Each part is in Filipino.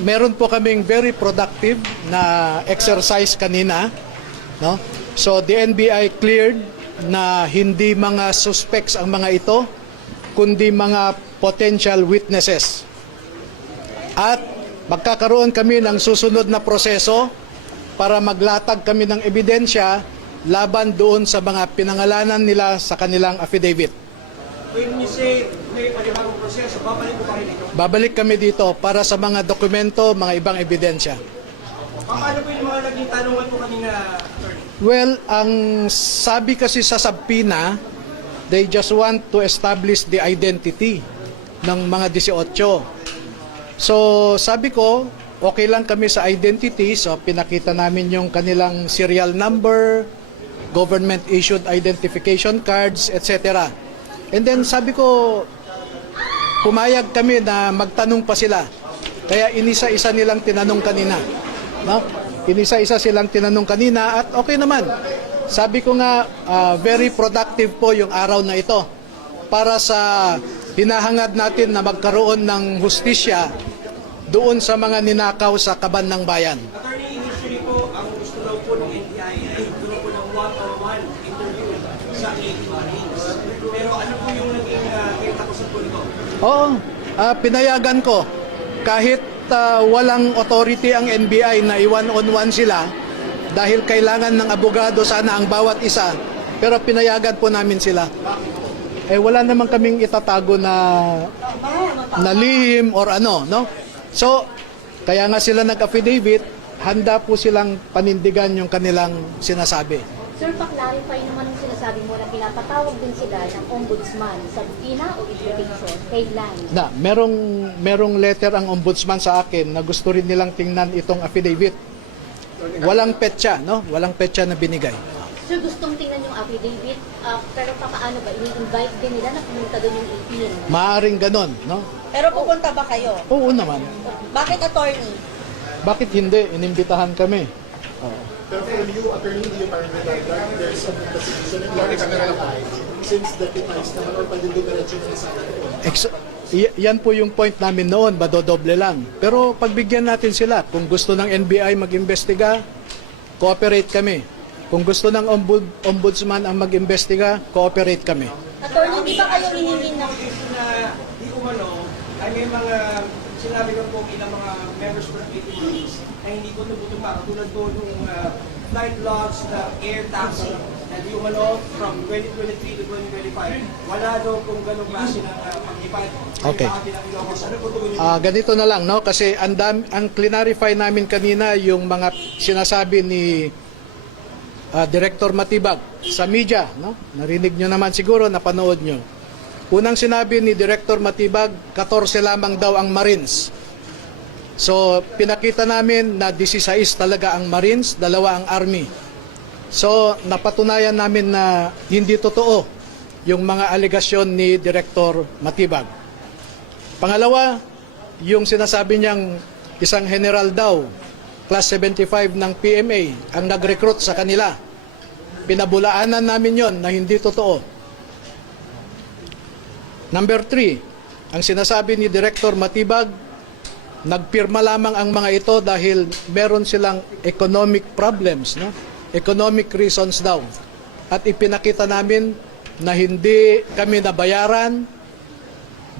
meron po kaming very productive na exercise kanina, no? So the NBI cleared na hindi mga suspects ang mga ito, kundi mga potential witnesses. At magkakaroon kami ng susunod na proseso para maglatag kami ng ebidensya laban doon sa mga pinangalanan nila sa kanilang affidavit. When you say may panibagong proseso, babalik ko pa rin ito? Babalik kami dito para sa mga dokumento, mga ibang ebidensya. Paano po yung mga naging tanungan po kanina, attorney? Well, ang sabi kasi sa subpoena, they just want to establish the identity ng mga 18. So, sabi ko, okay lang kami sa identity. So, pinakita namin yung kanilang serial number, government-issued identification cards, etc. And then, sabi ko, pumayag kami na magtanong pa sila. Kaya inisa-isa nilang tinanong kanina. No? Inisa-isa silang tinanong kanina at okay naman. Sabi ko nga, very productive po yung araw na ito para sa hinahangad natin na magkaroon ng hustisya doon sa mga ninakaw sa kaban ng bayan. Attorney, initially po, ang gusto daw po ng NBI ay gusto po ng one-on-one interview sa 8 Marines. Pero ano po yung naging katapusan po nito? Oo, pinayagan ko. Kahit walang authority ang NBI na i-one-on-one sila, dahil kailangan ng abogado sana ang bawat isa, pero pinayagan po namin sila. Eh wala naman kaming itatago na lihim or ano, no? So, kaya nga sila nag-affidavit, handa po silang panindigan yung kanilang sinasabi. Sir, pa-clarify naman ang sinasabi mo na pinapatawag din sila ng ombudsman sa subpoena o invitation. Kailan? Na, merong letter ang ombudsman sa akin na gusto rin nilang tingnan itong affidavit. Walang petsa, no? Walang petsa na binigay. Sir, gustong tingnan yung affidavit, pero paano ba? Ini-invite din nila na pumunta doon yung 18? Maaring ganon, no? Pero pupunta ba kayo? Oo naman. Bakit attorney? Bakit hindi? Inimbitahan kami. Pero for you, attorney, you are that there's some investigation and you are expected since deputized naman or pwede diretso na sa Yan po yung point namin noon, badodoble lang. Pero pagbigyan natin sila, kung gusto ng NBI mag-imbestiga, cooperate kami. Kung gusto ng ombudsman ang mag-imbestiga, cooperate kami. Attorney, di ba kayo hihingi ng na di umano ay may mga sinabi ko po ilang mga members ng 18 Marines na hindi po tumutuma. Katulad po nung flight logs na air taxi na di umano from 2023 to 2025. Wala daw kung ganong klase ng pag-ipad. Okay. Ano po ito? Ganito na lang, no? Kasi ang clarify namin kanina yung mga sinasabi ni Director Matibag sa media, no? Narinig nyo naman siguro, napanood nyo. Unang sinabi ni Director Matibag, 14 lamang daw ang Marines. So, pinakita namin na 16 talaga ang Marines, 2 ang Army. So, napatunayan namin na hindi totoo yung mga alegasyon ni Director Matibag. Pangalawa, yung sinasabi niyang isang general daw, class 75 ng PMA, ang nag-recruit sa kanila. Pinabulaanan namin yon na hindi totoo. Number 3, ang sinasabi ni Director Matibag, nagpirma lamang ang mga ito dahil meron silang economic problems, no? Economic reasons daw. At ipinakita namin na hindi kami nabayaran,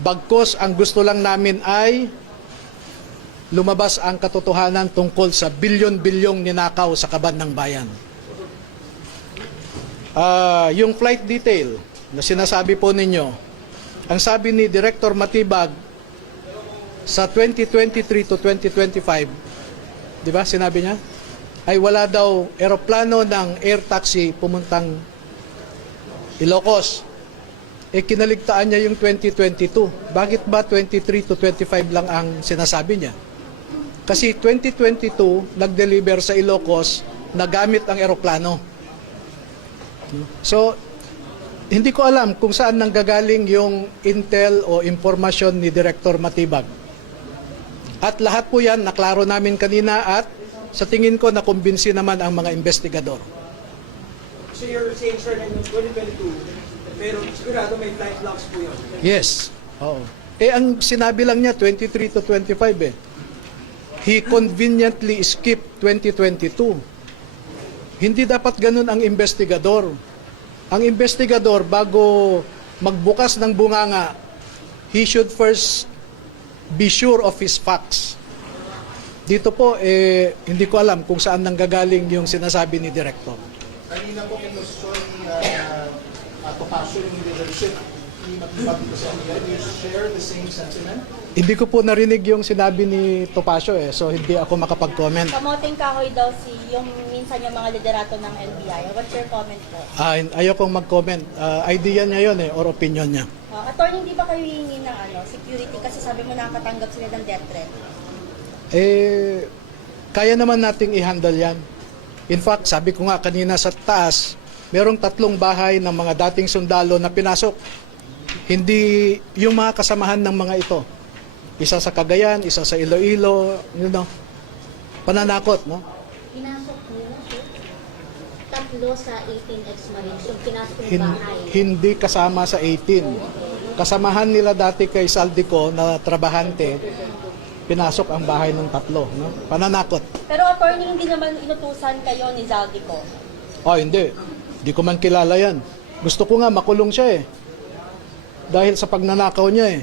bagkus ang gusto lang namin ay lumabas ang katotohanan tungkol sa bilyon-bilyong ninakaw sa kaban ng bayan. Yung flight detail na sinasabi po ninyo, ang sabi ni Director Matibag, sa 2023 to 2025, di ba sinabi niya, ay wala daw eroplano ng air taxi pumuntang Ilocos. Kinaligtaan niya yung 2022. Bakit ba 23 to 25 lang ang sinasabi niya? Kasi 2022, nag-deliver sa Ilocos na gamit ang eroplano. So, hindi ko alam kung saan nanggagaling yung intel o impormasyon ni Director Matibag. At lahat po yan, naklaro namin kanina at sa tingin ko nakumbinsi naman ang mga investigador. So you're saying, sir, na 2022, pero sigurado may flight logs po yun? Yes. Oo. Ang sinabi lang niya 23 to 25 eh. he conveniently skipped 2022. Hindi dapat ganun ang investigador. Ang investigador, bago magbukas ng bunganga, he should first be sure of his facts. Dito po, hindi ko alam kung saan nanggagaling yung sinasabi ni Director. Kanina po kinustyon ni Topacio yung leadership ni Matibag Kusenia. Do you share the same sentiment? Hindi ko po narinig yung sinabi ni Topacio so hindi ako makapag-comment. Kamoting kahoy daw yung minsan yung mga liderato ng NBI. What's your comment po? Ayokong mag-comment. Idea niya yun or opinion niya. Attorney, hindi ba kayo hihingi ng security kasi sabi mo nakatanggap sila ng death threat? Kaya naman nating i-handle yan. In fact, sabi ko nga kanina sa taas, merong 3 bahay ng mga dating sundalo na pinasok. Hindi yung mga kasamahan ng mga ito. Isa sa Cagayan, isa sa Iloilo, pananakot, no? Pinasok niyo, sir? 3 sa 18 ex-marines yung pinasok ng bahay. Hindi kasama sa 18. Kasamahan nila dati kay Saldico na trabahante, pinasok ang bahay ng 3, no? Pananakot. Pero attorney, hindi naman inutusan kayo ni Zaldico. Hindi. Hindi ko man kilala yan. Gusto ko nga makulong siya dahil sa pagnanakaw niya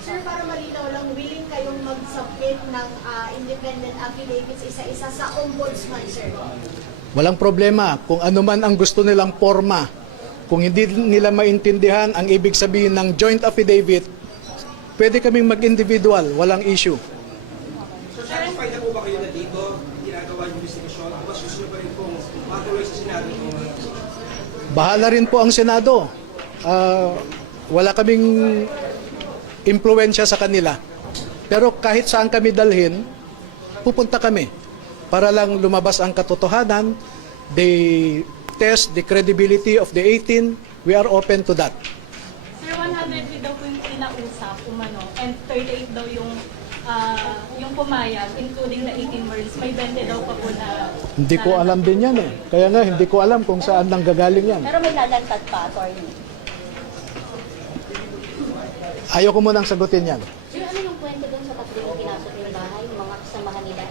Sir, para malinaw lang, willing kayong mag-submit ng independent affidavits isa-isa sa ombudsman, sir? Walang problema kung ano man ang gusto nilang forma. Kung hindi nila maintindihan ang ibig sabihin ng joint affidavit, pwede kaming mag-individual, walang issue. So, satisfied na po ba kayo na dito ginagawa yung investigasyon? Mas gusto nyo pa rin pong matuloy sa Senado yung Bahala rin po ang Senado. Wala kaming impluensya sa kanila. Pero kahit saan kami dalhin, pupunta kami para lang lumabas ang katotohanan. They test the credibility of the 18. We are open to that. Sir, 100 daw po yung kinausap, and 38 daw yung pumayag, including the 18 Marines. May 20 daw pa po na... Hindi ko alam din yan Kaya nga, hindi ko alam kung saan nanggagaling yan. Pero may lalantad pa, attorney. Ayoko munang sagutin yan. Sir, ano yung kwento doon sa 3 yung pinasok yung bahay, yung mga kasamahan nila?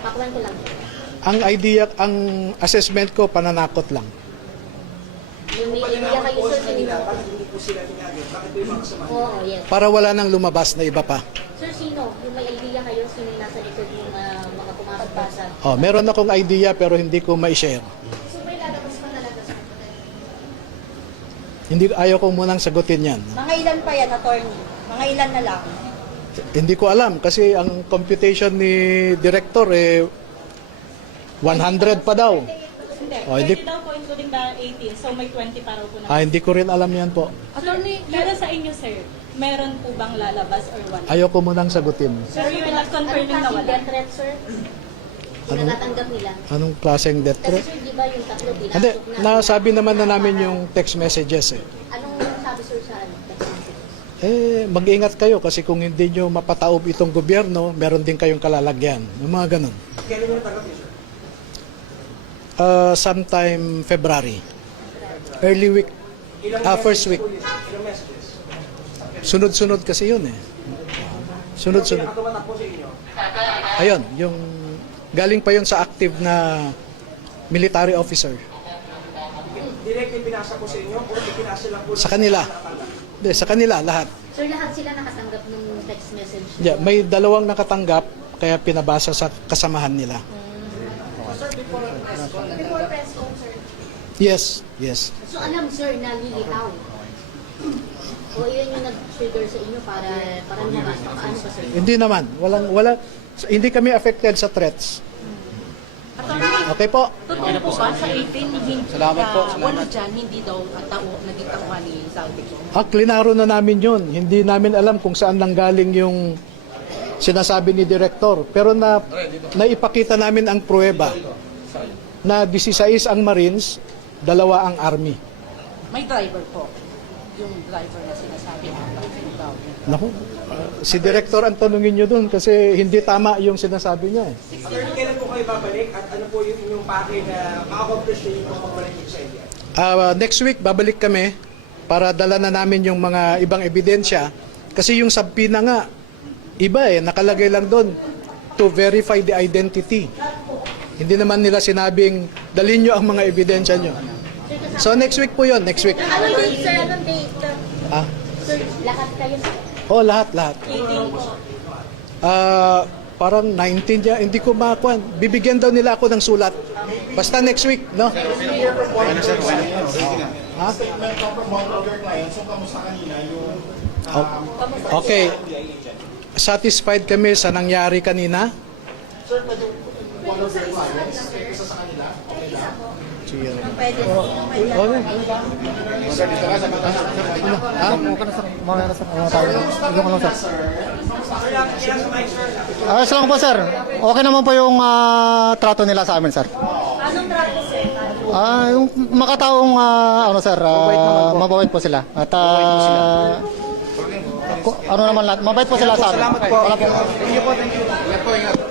Pakwento lang. Ang idea, ang assessment ko, pananakot lang. Yung may idea kayo, sir, sino? bakit hindi po sila tinagin? Bakit po yung mga kasama? Oo, yes. Para wala nang lumabas na iba pa. Sir, sino? Yung may idea kayo, sino yung nasa likod yung mga pumasok pa sa... Meron akong idea pero hindi ko ma-share. So may lalabas pa talaga, sir? Ayaw ko munang sagutin yan. Mga ilan pa yan, attorney? Mga ilan na lang? Hindi ko alam kasi ang computation ni Director 100 pa daw. Hindi, 20 daw po including the 18, so may 20 pa raw po na. Hindi ko rin alam yan po. Attorney, pero sa inyo, sir, meron po bang lalabas or wala? Ayaw ko munang sagutin. Sir, you're not confirming na Anong wala? death threat, sir? Yung natatanggap nila? Anong klaseng death Kasi threat? sir, di ba yung 3 pinasok Hindi, na... nasabi naman na namin yung text messages Anong sabi, sir, sa text messages? Mag-ingat kayo kasi kung hindi nyo mapataob itong gobyerno, meron din kayong kalalagyan. Yung mga ganun. Kailan nyo natanggap yun, sir? Sometime February. Early week. First week. Ilang messages? Sunod-sunod kasi yun Sunod-sunod. Pinakatumatak po sa inyo. Ayun, yung galing pa yun sa active na military officer. Directly pinasa po sa inyo o pinasa lang po Sa kanila. Hindi, sa kanila, lahat. Sir, lahat sila nakatanggap ng text message. May 2 nakatanggap, kaya pinabasa sa kasamahan nila. Before press con, sir? Yes. So alam, sir, na lilitaw. O yun yung nag-trigger sa inyo para lumabas. Paano ba, sir? Hindi naman. Hindi kami affected sa threats. Okay po. Totoo po ba sa 18, wala dyan, hindi daw naging tao ni Saldico? Klinaro na namin yun. Hindi namin alam kung saan nanggaling yung sinasabi ni Director. Pero naipakita namin ang pruweba na 16 ang Marines, 2 ang Army. May driver po. Yung driver na sinasabi daw. Naku, si Director ang tanungin nyo dun kasi hindi tama yung sinasabi niya. Attorney, kailan po kayo babalik at ano po yung inyong pake na ma-accomplish nyo yung pagbalik nyo sa NBI? Next week, babalik kami para dala na namin yung mga ibang ebidensya. Kasi yung subpoena nga, Iba nakalagay lang doon to verify the identity. Hindi naman nila sinabing dalhin nyo ang mga ebidensya nyo. So next week po yun, next week. Anong date, sir? Anong date? Ah, Sir, lahat kayo oh, lahat. Parang 19 niya, hindi ko makuan. Bibigyan daw nila ako ng sulat. Basta next week, no? Ha? Statement from one of your clients, so kamusta kanina yung Okay. Satisfied kami sa nangyari kanina. sir, pwede one of your clients, isa sa kanila, okay lang? Pwede. Ayos lang po, sir. Okay naman po yung trato nila sa amin, sir. Anong trato, sir? Yung makataong sir, mababait po sila. At ano naman lahat, mabait po sila sa amin. Salamat po. Wala po. Thank you po, thank you.